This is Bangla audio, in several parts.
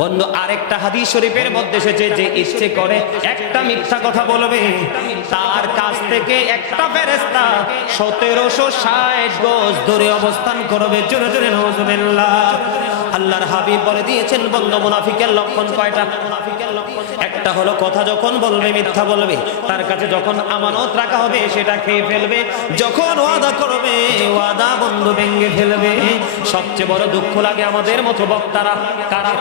বন্ধু, আরেকটা হাদিস শরীফের মধ্যে এসেছে যে ইচ্ছে করে একটা মিথ্যা কথা বলবে, তার কাছ থেকে একটা ফেরেস্তা সতেরোশো ষাট গজ ধরে অবস্থান করবে। জোরে জোরে নজরুল্লাহ আল্লাহর হাবিব বলে দিয়েছেন, বন্ধু, মুনাফিকের লক্ষণ কয়টা? একটা হলো কথা যখন বলবে, মিথ্যা বলবে, তার কাছে যখন আমানত রাখা হবে, সেটা খেয়ে ফেলবে, যখন ওয়াদা করবে, ওয়াদা বন্ধু ভেঙে ফেলবে। সবচেয়ে বড় দুঃখ লাগে আমাদের মতো বক্তারা। কারা?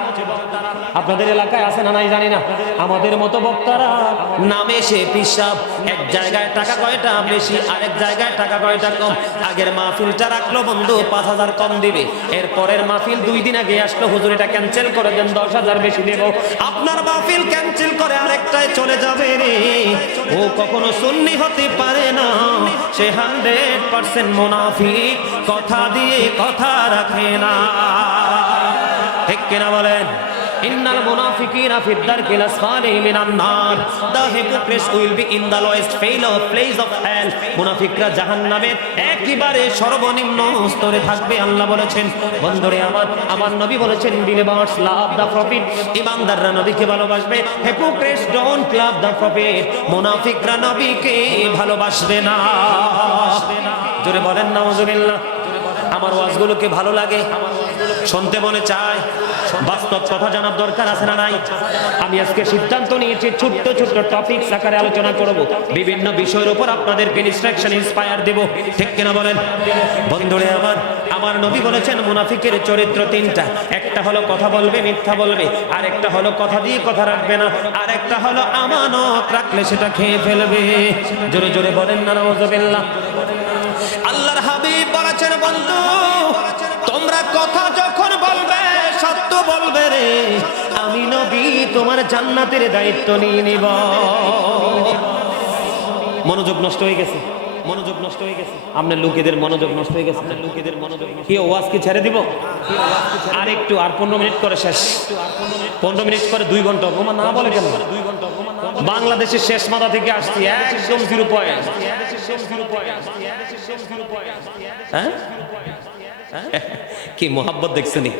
আপনাদের এলাকায় আছে না নাই জানি না। আমাদের মতো বক্তারা। নামে সে পিসাব এক জায়গায় টাকা কয়টা বেশি, আরেক জায়গায় টাকা কয়টা কম। আগের মাহফিলটা রাখল বন্ধু, পাঁচ হাজার কম দিবে। এর পরের মাহফিল দুই দিন আগে আসলো, হুজুর এটা ক্যান্সেল করে দেন, দশ হাজার বেশি দেবো। আপনার মাহফিল ক্যান্সেল করে আরেকটায় চলে যাবে রে। ও কখনো সুন্নি হতে পারে না। সে হান্ড্রেড পার্সেন্ট মুনাফিক। কথা দিয়ে কথা রাখে না। ঠিক কিনা বলেন? ইন্নাল মুনাফিকিনা ফি দারকিল আসফালি মিনান নার। The hypocrites will be in the lowest fell of place of hell মুনাফিকরা জাহান্নামের একেবারে সর্বনিম্ন স্তরে থাকবে, আল্লাহ বলেছেন। বন্ধুরে আমার আমার নবী বলেছেন বিলিভার্স লাভ দা প্রফিট ইমানদাররা নবীকে ভালোবাসবে, hypocrites don't love the prophet মুনাফিকরা নবীকে ভালোবাসবে না। জোরে বলেন, নাউজুবিল্লাহ। আমার ওয়াজগুলোকে ভালো লাগে? শুনতে মনে চায়, বাস্তব কথা জানার দরকার আছে না নাই? আমি আজকে সিদ্ধান্ত নিয়েছি, ছোট্ট ছোট্ট টপিক আকারে আলোচনা করব। বিভিন্ন বিষয়ের উপর আপনাদেরকে ইনস্ট্রাকশন ইন্সপায়ার দেব। ঠিক কিনা বলেন? বন্ধুরে আমার আমার নবী বলেছেন, মুনাফিকের চরিত্র তিনটা। একটা হলো কথা বলবে, মিথ্যা বলবে। আর একটা হলো কথা দিয়ে কথা রাখবে না। আর একটা হলো আমানত রাখলে সেটা খেয়ে ফেলবে। জোরে জোরে বলেন না নওয়াজবিল্লাহ আল্লাহর হাবিব বলেছেন, বন্ধু, তোমরা কথা বলবে রে আমি নবী তোমার জান্নাতের দায়িত্ব নিয়ে নিব। মনোযোগ নষ্ট হয়ে গেছে মনোযোগ নষ্ট হয়ে গেছে। আপনার লোকেদের মনোযোগ নষ্ট হয়ে গেছে। লোকেদের মনোযোগ কি ওয়াজ কি ছেড়ে দিব? আর একটু আর পনেরো মিনিট করে শেষ। পনেরো মিনিট করে দুই ঘণ্টা বোমা না বলে কেন? দুই ঘণ্টা বাংলাদেশের শেষ মাথা থেকে আসছি একদম জিরো পয়েন্ট হ্যাঁ? কি মোহাব্বত দেখছেনি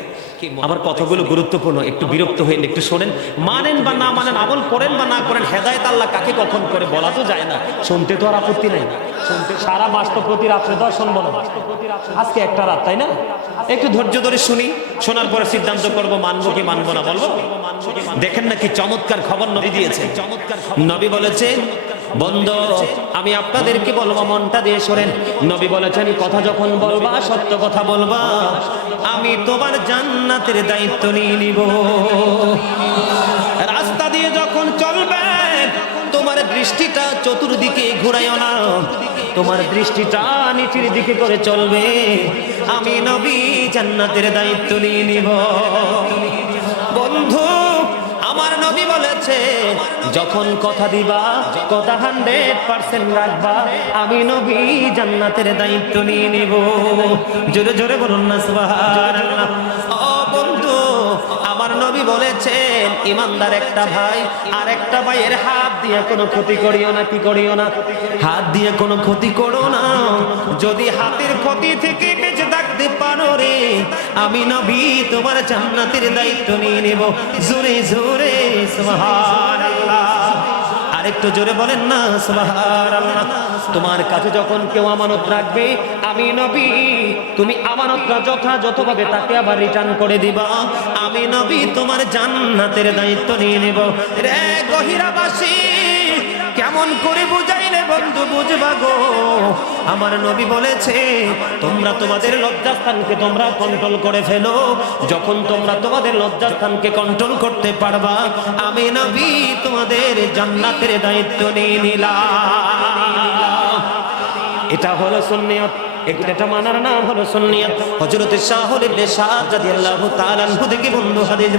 আমার কথাগুলো গুরুত্বপূর্ণ, একটু বিরক্ত হয়ে একটু শোনেন। মানেন বা না মানেন, আমল করেন বা না করেন, হেদায়ত আল্লাহ কাকে কখন করে বলা তো যায় না। শুনতে তো আর আপত্তি নাই। শুনতে সারা মাস তো প্রতি রাত্রে তো আর আজকে একটা রাত, তাই না? একটু ধৈর্য ধরে শুনি, শোনার পরে সিদ্ধান্ত করব, মানবো কি মানবো না বলব? দেখেন না কি চমৎকার খবর নবী দিয়েছে চমৎকার নবী বলেছে বন্ধ, আমি আপনাদেরকে বলব, মনটা দিয়ে সরেন নবী বলেছেন, কথা যখন বলবা, সত্য কথা বলবা। আমি তোমার জান্নাতের দায়িত্ব নিয়ে নিব। রাস্তা দিয়ে যখন চলবে, তোমার দৃষ্টিটা চতুর্দিকে ঘুরাইও না। তোমার দৃষ্টিটা নিচের দিকে করে চলবে। আমি নবী জান্নাতের দায়িত্ব নিয়ে নিব। নবী বলেছে, যখন কথা দিবা, কথা হান্ড্রেড পার্সেন্ট রাখবা, আমি নবী জান্নাতের দায়িত্ব নিয়ে নিব। জোরে জোরে বলুন না বন্ধু, আমার নবী বলেছেন, ইমানদার একটা ভাই আর একটা ভাইয়ের হাত দিয়ে কোনো ক্ষতি করিও না, কি করিও না? হাত দিয়ে কোনো ক্ষতি করো না। যদি হাতের ক্ষতি থেকে বেঁচে থাকতে পারো রে, আমি নবী তোমার জান্নাতের দায়িত্ব নিয়ে নেব। জোরে জোরে, সুবহানাল্লাহ। আরেকটু জোরে বলেন না, সুবহানাল্লাহ। তোমার কাছে যখন কেউ আমানত রাখবে, আমি নবী, তুমি আমানতটা যথাযথভাবে, তাকে আবার রিটার্ন করে দিবা। আমি নবী তোমার জান্নাতের দায়িত্ব নিয়ে নেব। রে গহিরাবাসী, কেমন করে বুঝাইলে বন্ধু, বুঝবা গো? আমার নবী বলেছে, তোমরা তোমাদের লজ্জাস্থানকে তোমরা কন্ট্রোল করে ফেলো। যখন তোমরা তোমাদের লজ্জাস্থানকে কন্ট্রোল করতে পারবা, আমি নবী তোমাদের জান্নাতের দায়িত্ব নিয়ে নিলাম। এটা হলো সুন্নিয়ত। এটা মানার নাম হলো সুন্নিয়ত। হযরত শাহুল ইবনে শাহ রাদিয়াল্লাহু তাআলা থেকে বন্ধু হাদিস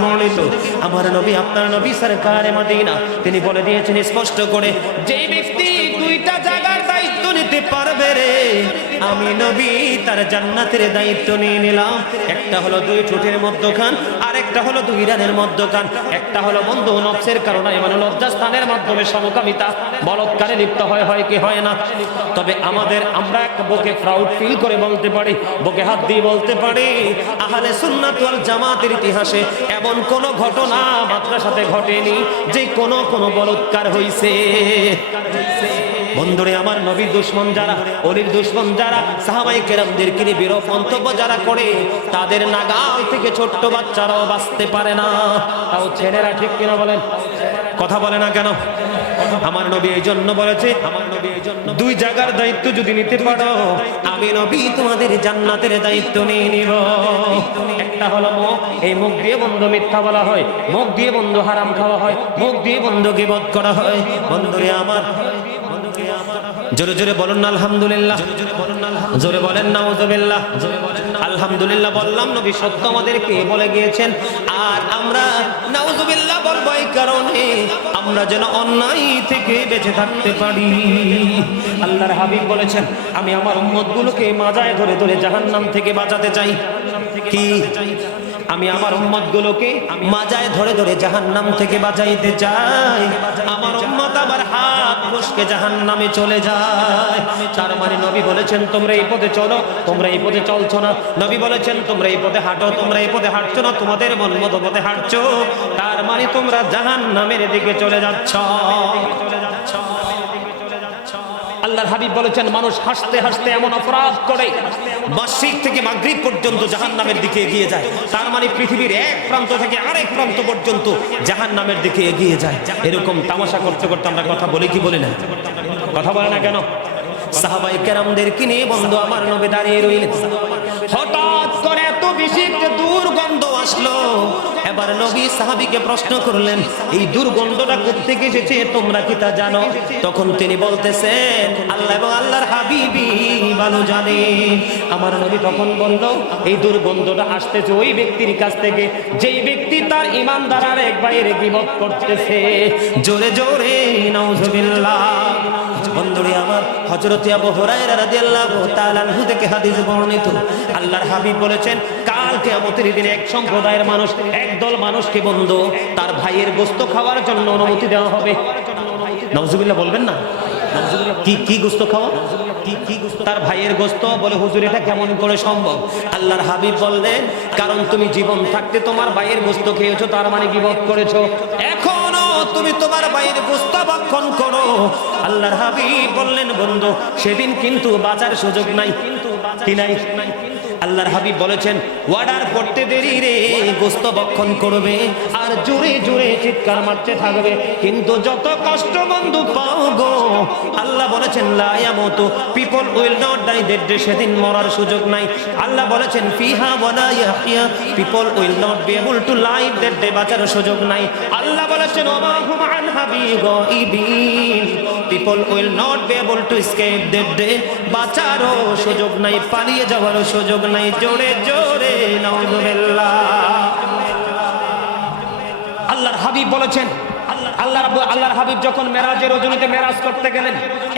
আমার নবী, আপনার নবী সরকারে মদিনা। তিনি বলে দিয়েছেন স্পষ্ট করে যে ব্যক্তি দুইটা জায়গার নিতে পারবে রে, আমি নবী তার জান্নাতের দায়িত্ব নিয়ে নিলাম। একটা হলো দুই ঠোঁটের মধ্যখান আর আরেকটা হলো দুই রানের মধ্যকান একটা হলো বন্ধু নফসের কারণে মানে লজ্জাস্থানের মাধ্যমে সমকামিতা বলৎকারে লিপ্ত হয় হয় কি হয় না? তবে আমাদের আমরা একটা বুকে প্রাউড ফিল করে বলতে পারি, বুকে হাত দিয়ে বলতে পারি, আহলে সুন্নাত ওয়াল জামাতের ইতিহাসে এমন কোন ঘটনা মাদ্রাসাতে ঘটেনি যে কোন কোন বলৎকার হইছে। বন্ধুরে আমার নবীর দুশ্মন যারা অলির দুশ্মন যারা সাহাবাই কেরামদের কিনে বিরূপ মন্তব্য যারা করে তাদের নাগাল থেকে ছোট্ট বাচ্চারাও বাঁচতে পারে না। তাও ছেলেরা ঠিক কিনা বলেন? কথা বলে না কেন? আমার নবী এই জন্য বলেছে আমার নবী এই জন্য দুই জায়গার দায়িত্ব যদি নিতে পারো আমি নবী তোমাদের জান্নাতের দায়িত্ব নিয়ে নিব। একটা হলো মুখ এই মুখ দিয়ে বন্ধু মিথ্যা বলা হয় মুখ দিয়ে বন্ধু হারাম খাওয়া হয় মুখ দিয়ে বন্ধু গিবত করা হয়। বন্ধুরে আমার জোরে জোরে বলুন না আলহামদুলিল্লাহ। জোরে বলেন না ওজবিল্লাহ আলহামদুলিল্লাহ বললাম নবী সত্য আমাদেরকে বলে গিয়েছেন। আর আমরা নাউজুবিল্লাহ বলব এই কারণে আমরা যেন অন্যায় থেকে বেঁচে থাকতে পারি। আল্লাহর হাবিব বলেছেন আমি আমার উম্মত গুলোকে মাজায় ধরে ধরে জাহান্নাম থেকে বাঁচাতে চাই। কি? আমি আমার উম্মত গুলোকে মাজায় ধরে ধরে জাহান্নাম থেকে বাঁচাইতে চাই। আমার উম্মত আবার হাত মুশকে জাহান্নামে চলে যায়। তার মানে নবী বলেছেন, তোমরা এই পথে চলো, তোমরা এই পথে চলছো না। নবী বলেছেন, তোমরা এই পথে হাঁটো, তোমরা এই পথে হাঁটছো না, তোমাদের মন মতো পথে হাঁটছো। তার মানে তোমরা জাহান্নামের দিকে চলে যাচ্ছ চলে যাচ্ছ। আল্লাহর হাবিব বলেছেন, মানুষ হাসতে হাসতে এমন অপরাধ করে মাসিক থেকে মাগরিব পর্যন্ত জাহান্নামের দিকে এগিয়ে যায়। তার মানে পৃথিবীর এক প্রান্ত থেকে আরেক প্রান্ত পর্যন্ত জাহান্নামের দিকে এগিয়ে যায়। এরকম তামাশা করতে করতে আমরা কথা বলি কি বলি না? কথা বলে না কেন? সাহাবাই কেরামদের কিনে বন্ধু আমার নবে দাঁড়িয়ে রইলেন। হঠাৎ করে এত বেশি দুর্গন্ধ আসলো। এবার নবী সাহাবিকে প্রশ্ন করলেন, এই দুর্গন্ধটা কোথেকে এসেছে? তোমরা কি তা জানো? তখন তিনি বলতেছেন, আল্লাহ এবং আল্লাহর হাবিবি ভালো জানে। আমার নবী তখন বলল, এই দুর্গন্ধটা আসতেছে ওই ব্যক্তির কাছ থেকে। যেই ব্যক্তি তার ইমানদার আর এক বাইরে গিবত করতেছে। জোরে জোরে, নাউজুবিল্লাহ। বন্ধুরে আমার হজরত আবু হুরায়রা রাদিয়াল্লাহু তাআলা আনহু থেকে হাদিস বর্ণিত। আল্লাহর হাবিব বলেছেন, কাল কিয়ামতের দিনে এক সম্প্রদায়ের মানুষ একদল মানুষকে বন্ধু, তার ভাইয়ের গোশত খাওয়ার জন্য অনুমতি দেওয়া হবে। নাউজুবিল্লাহ বলবেন না? কি কি গোস্ত খাওয়া কি কি তার ভাইয়ের গোস্ত, বলে, হুজুর, এটা কেমন করে সম্ভব? আল্লাহর হাবিব বললেন, কারণ তুমি জীবন থাকতে তোমার ভাইয়ের গোস্ত খেয়েছো, তার মানে বিপদ করেছ? এখনও তুমি তোমার ভাইয়ের গোস্ত ভক্ষণ করো। আল্লাহর হাবিব বললেন, বন্ধু, সেদিন কিন্তু বাঁচার সুযোগ নাই। কিন্তু কি নাই। আল্লাহর হাবিব বলেছেন ওয়ার্ডার করতে দেরি রে গোস্ত বক্ষণ করবে, আর জোরে জোরে চিৎকার মারতে থাকবে। কিন্তু যত কষ্ট বন্ধু পাও গো। আল্লাহ বলেছেন লায়ামতো people will not die that day সেদিন মরার সুযোগ নাই। আল্লাহ বলেছেন, ফিহা ওয়ালা Yahya people will not be able to live that day বাঁচার সুযোগ নাই। আল্লাহ বলেছেন ওমা হুম আন হাবিগাইবিন people will not be able to escape that day বাঁচারও সুযোগ নাই, পালিয়ে যাওয়ারও সুযোগ নাই জোরে জোরে নাউজুবিল্লাহ। আল্লাহর হাবিব বলেছেন, আল্লাহ আল্লাহর হাবিব যখন মেরাজের রজনীতে মেরাজ করতে গেলেন,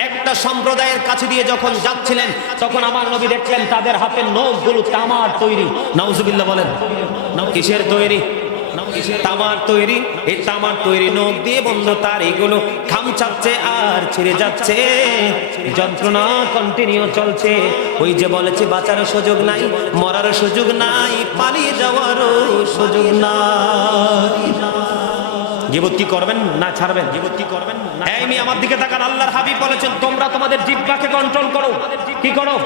একটা সম্প্রদায়ের কাছে দিয়ে যখন যাচ্ছিলেন, তখন আমার নবী দেখলেন তাদের হাতে নখগুলো তামার তৈরি। নাউজুবিল্লা বলেন, কিসের তৈরি? তামার তৈরি এই তামার তৈরি নখ দিয়ে বন্ধ তার এগুলো খামচাচ্ছে আর ছিঁড়ে যাচ্ছে। যন্ত্রণা কন্টিনিউ চলছে। ওই যে বলেছে, বাঁচার সুযোগ নাই, মরার সুযোগ নাই, পালিয়ে যাওয়ারও সুযোগ নাই। করবেন না ছাড়বেন? করবেন আমার দিকে তাকান, আল্লাহর হাবিব বলেছেন, তোমরা তোমাদের জিব্বাকে কন্ট্রোল করো। কি করো?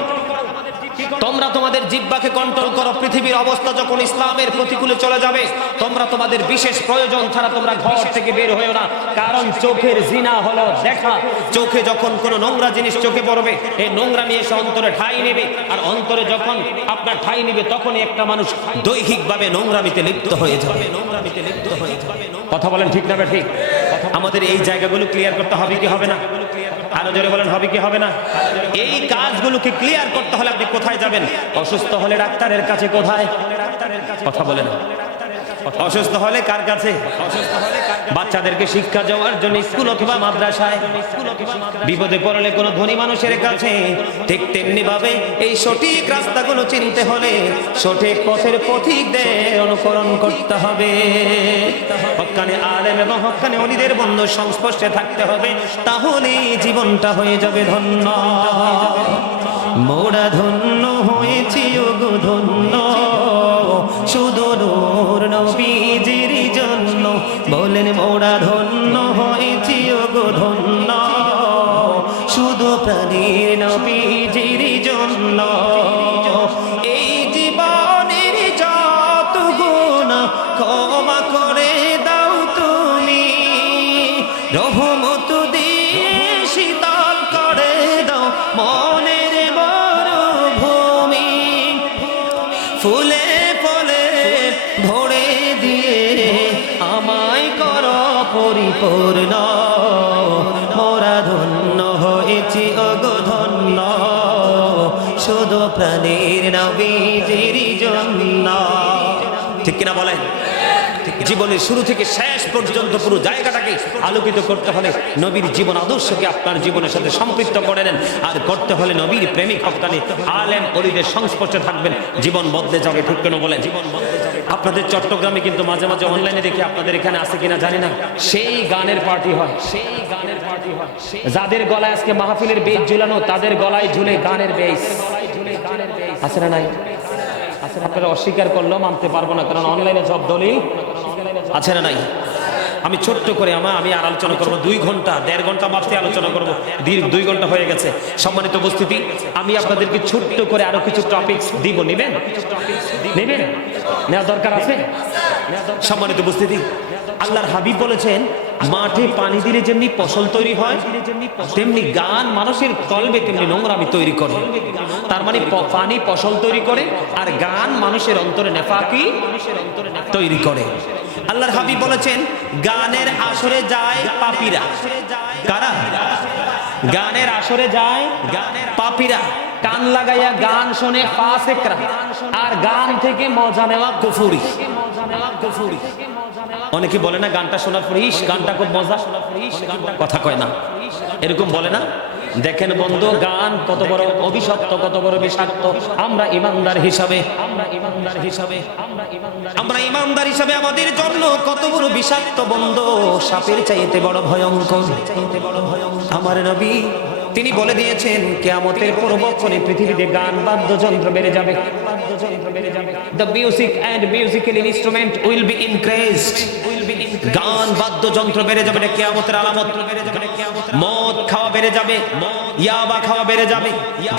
তোমরা তোমাদের জিব্বাকে কন্ট্রোল করো। পৃথিবীর অবস্থা যখন ইসলামের প্রতিকূলে চলে যাবে তোমরা তোমাদের বিশেষ প্রয়োজন ছাড়া তোমরা ঘর থেকে বের হয়েও না। কারণ চোখের জিনা হলো দেখা। চোখে যখন কোনো নোংরা জিনিস চোখে পড়বে এই নোংরা নিয়ে এসে অন্তরে ঠাই নেবে। আর অন্তরে যখন আপনার ঠাই নেবে তখনই একটা মানুষ দৈহিকভাবে নোংরামিতে লিপ্ত হয়ে যাবে। নোংরামিতে লিপ্ত হয়ে যাবে কথা বলেন ঠিক না ঠিক আমাদের এই জায়গাগুলো ক্লিয়ার করতে হবে কি হবে না? আরও জোরে বলেন, হবে কি হবে না? এই কাজগুলোকে ক্লিয়ার করতে হলে আপনি কোথায় যাবেন? অসুস্থ হলে ডাক্তারের কাছে কোথায়? কথা বলেন অসুস্থ হলে কার কাছে? বাচ্চাদেরকে শিক্ষা দেওয়ার জন্য স্কুল অথবা মাদ্রাসায়। বিপদে পড়লে কোনো ধনী মানুষের কাছে ঠিক তেমনি ভাবে এই সঠিক রাস্তাগুলো চিনতে হলে সঠিক পথের পথিকদের অনুকরণ করতে হবে। হকানে আলেম এবং হকানে অলিদের বন্ধু সংস্পর্শে থাকতে হবে তাহলে জীবনটা হয়ে যাবে ধন্য। মোরা ধন্য হয়েছি ধন্য, শুধু পরিপূর্ণ মোরা ধন্য হয়েছি অগো ধন্য। শুধু প্রাণীর নবীজির জন্য। ঠিক কিনা বলেন? জীবনের শুরু থেকে শেষ পর্যন্ত পুরো জায়গাটাকে আলোকিত করতে হলে নবীর জীবন আদর্শকে আপনার জীবনের সাথে সম্পৃক্ত করে নেন। আর করতে হলে নবীর প্রেমিক হকানি আলেম অলিদের সংস্পর্শে থাকবেন। জীবন বদলে যাবে, ঠিক কেন বলে জীবন বদলে আপনাদের চট্টগ্রামে কিন্তু মাঝে মাঝে অনলাইনে দেখি আপনাদের এখানে আছে কিনা জানি না। সেই গানের পার্টি হয় সেই গানের পার্টি হয় যাদের গলায় আজকে মাহফিলের বেজ ঝুলানো তাদের গলায় ঝুলে গানের বেজ আছে না নাই? আছে আপনারা অস্বীকার করলেও মানতে পারব না কারণ অনলাইনে সব দলিল। আছে না নাই? আমি ছোট্ট করে আমার আমি আর আলোচনা করব, দুই ঘণ্টা, দেড় ঘণ্টা মাত্রে আলোচনা করব, দীর্ঘ দুই ঘণ্টা হয়ে গেছে। সম্মানিত উপস্থিতি, আমি আপনাদেরকে ছোট্ট করে আরও কিছু টপিকস দিব, নিবেন? নেবেন? নেওয়া দরকার আছে? সম্মানিত উপস্থিতি, আল্লাহর হাবিব বলেছেন, মাঠে পানি দিলে যেমনি ফসল তৈরি হয়, তেমনি গান মানুষের কলবে তেমনি নোংরামি তৈরি করে। তার মানে পানি ফসল তৈরি করে, আর গান মানুষের অন্তরে নেফাকি তৈরি করে। আল্লাহর হাবিব বলেছেন, গানের আসরে যায় পাপীরা। কারা? গানের আসরে যায় পাপীরা। কান লাগাইয়া গান শোনে ফাসেকরা। আর গান থেকে মজা নেওয়া কুফুরি। অনেকে বলে না, গানটা শোনার পরে ইস গানটা খুব মজা। কথা কয় না। এরকম বলে না? দেখেন বন্ধু গান কত বড় অভিশপ্ত কত বড় বিষাক্ত। আমরা ইমানদার হিসাবে আমরা ইমানদার হিসাবে আমরা ইমানদার হিসাবে। আমাদের জন্য কত বড় বিষাক্ত বন্ধ সাপের চাইতে বড় ভয়ঙ্কর। আমার নবী তিনি বলে দিয়েছেন কেয়ামতের পূর্বক্ষণে পৃথিবীতে গান বাদ্যযন্ত্র বেড়ে যাবে। The music and musical instrument will be increased গান, বাদ্যযন্ত্র বেড়ে যাবে, এটা কেয়ামতের আলামত। মদ খাওয়া বেড়ে যাবে, ইয়াবা খাওয়া বেড়ে যাবে,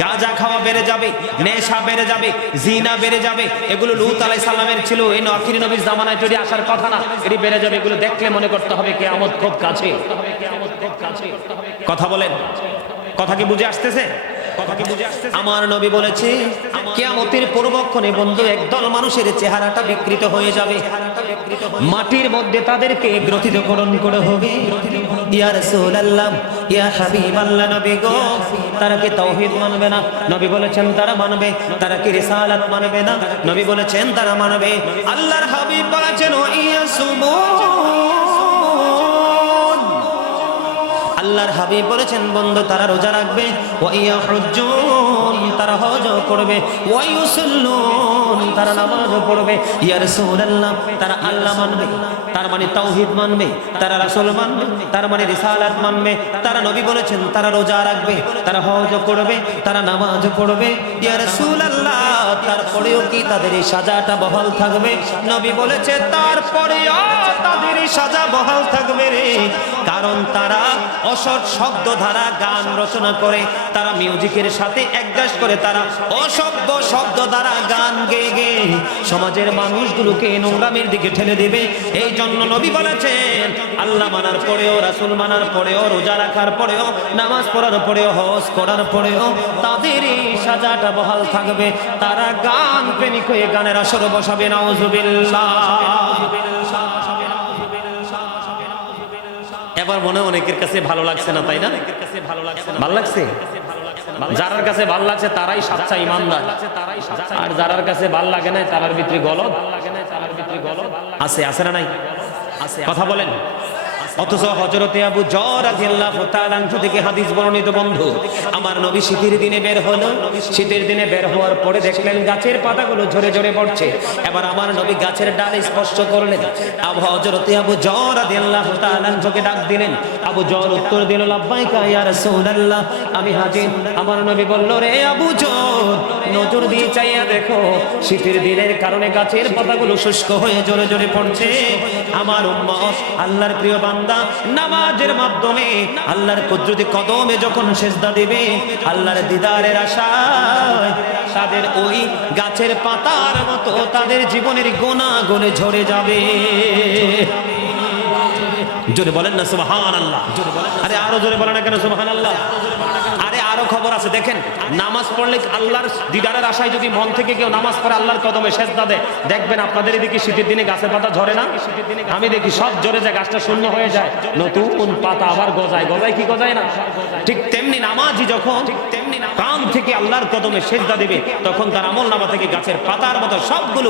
গাঁজা খাওয়া বেড়ে যাবে, নেশা বেড়ে যাবে, জিনা বেড়ে যাবে। এগুলো লুত আলাই সাল্লামের ছিল এই আখিরি নবীর জামানায় যদি আসার কথা না, এটি বেড়ে যাবে, এগুলো দেখলে মনে করতে হবে কেয়ামত খুব কাছে। কথা বলেন। কথা কি বুঝে আসতেছে? কথা কি বুঝে আসতেছে? আমার নবী বলেছে, কিয়ামতের পূর্বক্ষণে বন্ধু, একদল মানুষের চেহারাটা বিকৃত হয়ে যাবে। মাটির মধ্যে তাদেরকে গ্রথিতকরণ করে হবে। ইয়া রাসূলুল্লাহ ইয়া হাবিবাল্লাহ নবী গো। তারা কি তাওহীদ মানবে না? নবী বলেছেন তারা মানবে। তারা কি রিসালাত মানবে না? নবী বলেছেন তারা মানবে। আল্লাহর হাবিব বলেছেন ও ইয়া আল্লাহর হাবিব বলেছেন বন্ধু তারা রোজা রাখবে। ওয়াইয়া হুজ্জুন। তারা হজ করবে। তারা নামাজ পড়বে। ইয়া রাসূলুল্লাহ, তারা আল্লাহ মানবে। তার মানে তাওহীদ মানবে, তারা রাসূল মানবে, তার মানে রিসালাত মানবে। তারা নবী বলেছেন, তারা রোজা রাখবে, তারা হজ করবে, তারা নামাজ পড়বে। ইয়া রাসূলুল্লাহ, তারপরেও কি তাদের এই সাজাটা বহাল থাকবে? নবী বলেছে, তারপরেও সাজা বহাল থাকবে রে। কারণ তারা অসৎ শব্দ ধারা গান রচনা করে, তারা মিউজিকের সাথে একদাস করে, তারা অসভ্য শব্দ দ্বারা গান গেয়ে গেয়ে সমাজের মানুষগুলোকে নোংরামের দিকে ঠেলে দেবে। এই জন্য নবী বলেছেন, আল্লাহ মানার পরেও, রাসুল মানার পরেও, রোজা রাখার পরেও, নামাজ পড়ার পরেও, হজ করার পরেও তাদের এই সাজাটা বহাল থাকবে। তারা গান প্রেমিক হয়ে গানের আসর বসাবে, নাউজুবিল্লাহ। এবার মনে অনেকের কাছে ভালো লাগছে না, তাই না? ভালো লাগছে? যারার কাছে ভালো লাগছে, তারাই সাচ্চা ইমানদার। আর যারার কাছে ভালো লাগে না তারার ভিতরে গলত আছে আছে না নাই? কথা বলেন। অথচ হজরতে আবু জর তাআলা থেকে হাদিস বর্ণিত বন্ধু, আমার নবী শীতের দিনে বের হলো। শীতের দিনে বের হওয়ার পরে দেখলেন গাছের পাতাগুলো ঝরে ঝরে পড়ছে। এবার আমার নবী গাছের ডাল স্পর্শ করলেন। আবু হজরতে আবু জর তাআলা আনহুকে ডাক দিলেন, আবু জর, উত্তর দিল, লাব্বাইকা ইয়া রাসূলুল্লাহ। আমি হাজির। আমার নবী বলল, রে আবু জর, নজর দিয়ে চাইয়া দেখো, শীতের দিনের কারণে গাছের পাতাগুলো শুষ্ক হয়ে জোরে জোরে পড়ছে। আমার উম্মত, আল্লাহর প্রিয় বান্দা নামাজের মাধ্যমে আল্লাহর কুদরতি কদমে যখন সেজদা দিবে, আল্লাহর দিদারের আশায় তাদের ওই গাছের পাতার মতো তাদের জীবনের গোনা গনে ঝরে যাবে। জোরে বলেন না সুবহান আল্লাহ আরে আরও জোরে বলেন না কেন সুবহান আল্লাহ আরে খবর আছে, দেখেন, নামাজ পড়লে আল্লাহর দিদারের আশায় যদি মন থেকে কেউ নামাজ পড়ে, আল্লাহর কদমে সেজদা দেয়, দেখবেন আপনাদের এদিকে শীতের দিনে গাছের পাতা ঝরে না? আমি দেখি সব ঝরে যায় গাছটা শূন্য হয়ে যায়, নতুন পাতা আবার গজায় গজায় কি গজায় না? ঠিক তেমনি নামাজি যখন তেমনি প্রাণ থেকে আল্লাহর কদমে সেজদা দেবে, তখন তার আমল নামা থেকে গাছের পাতার মতো সবগুলো